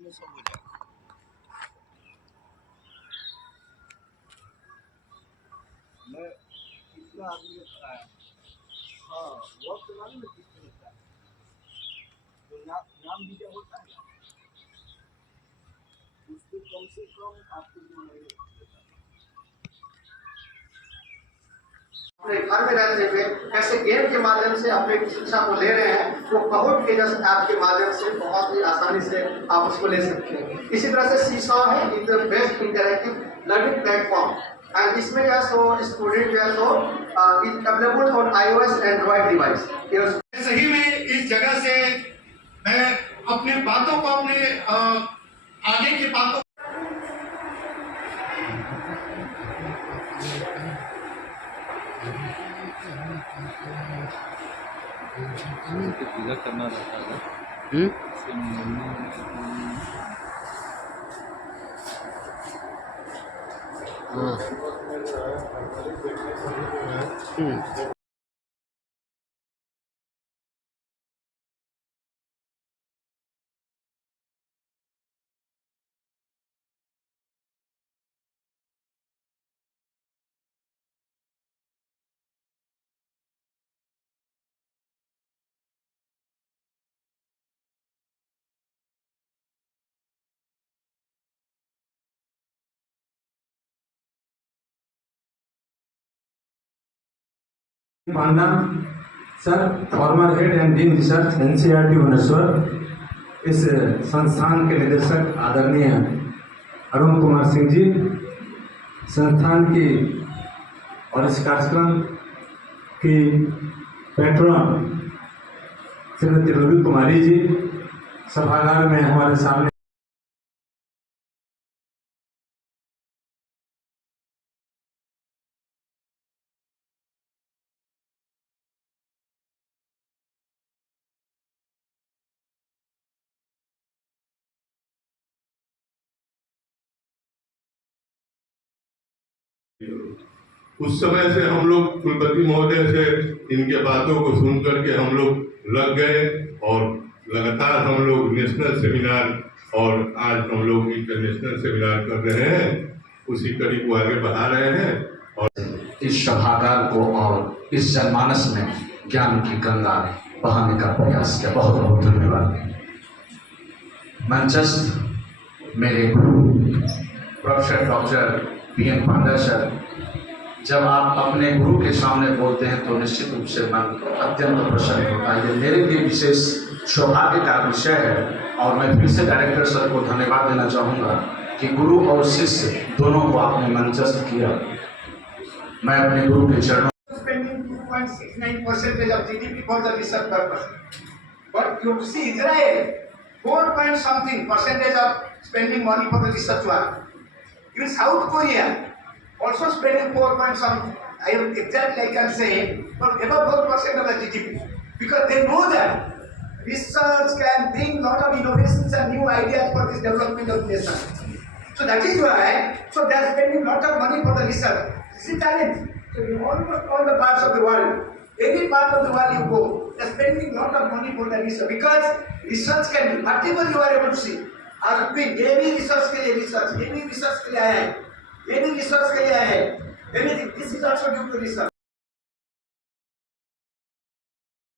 में सब हो जाएगा। मैं कितना आदमी ने कराया। हाँ, वक्त तो मालूम है किसको लगता है। तो नाम भी क्या होता है ना, उसको कम से कम आपको जो है अपने घर में रहते हुए कैसे गेम के माध्यम से अपने शिक्षा को ले रहे हैं, वो बहुत के जस्ट ऐप के माध्यम से बहुत ही आसानी से आप उसको ले सकते हैं। इसी तरह से सीसॉ है, is the best interactive learning platform and इसमें जो है सो स्टूडेंट जो है so is available on iOS Android device. सही में इस जगह से मैं अपने बातों को अपने आगे की बातों पूजा करना रहता है। Panda sir, former head and dean research NCERT Bhubaneswar. इस संस्थान के निदेशक आदरणीय अरुण कुमार सिंह जी, संस्थान की और इस कार्यक्रम की पैट्रन श्रीमती रूबी कुमारी जी सभागार में हमारे सामने उस समय से हम लोग कुलपति महोदय से इनके बातों को सुन करके हम लोग लग गए और लगातार हम लोग नेशनल सेमिनार और आज हम लोग इंटरनेशनल सेमिनार कर रहे हैं, उसी कड़ी को आगे बढ़ा रहे हैं। और इस सभागार को और इस जनमानस में ज्ञान की गंगा बहाने का प्रयास किया। बहुत बहुत धन्यवाद। मंचस्थ मेरे गुरु प्रोफेसर डॉक्टर पीएन पांडा सर, जब आप अपने गुरु के सामने बोलते हैं तो निश्चित रूप से मन अत्यंत प्रसन्न होता है। ये मेरे लिए विशेष सौभाग्य का विषय है और मैं फिर से डायरेक्टर सर को धन्यवाद देना चाहूँगा कि गुरु और शिष्य दोनों को आपने मंचस्थ किया। मैं अपने गुरु के चरणों Spending 2.69% of GDP for the research purpose, but you see Israel 4 point something percentage of spending money for the research work. Even South Korea also spending 4 point something. I exactly I can say, but above 4% of the GDP, because they know that research can bring lot of innovations and new ideas for this development of nation. So that is why, so they are spending lot of money for the research. This is talent. So in almost all the parts of the world, any part of the world you go, they are spending lot of money for the research, because research can be whatever you are able to see. और any research के लिए research, any research के लिए आया है, any research के लिए आया है, anything. This is also due to research.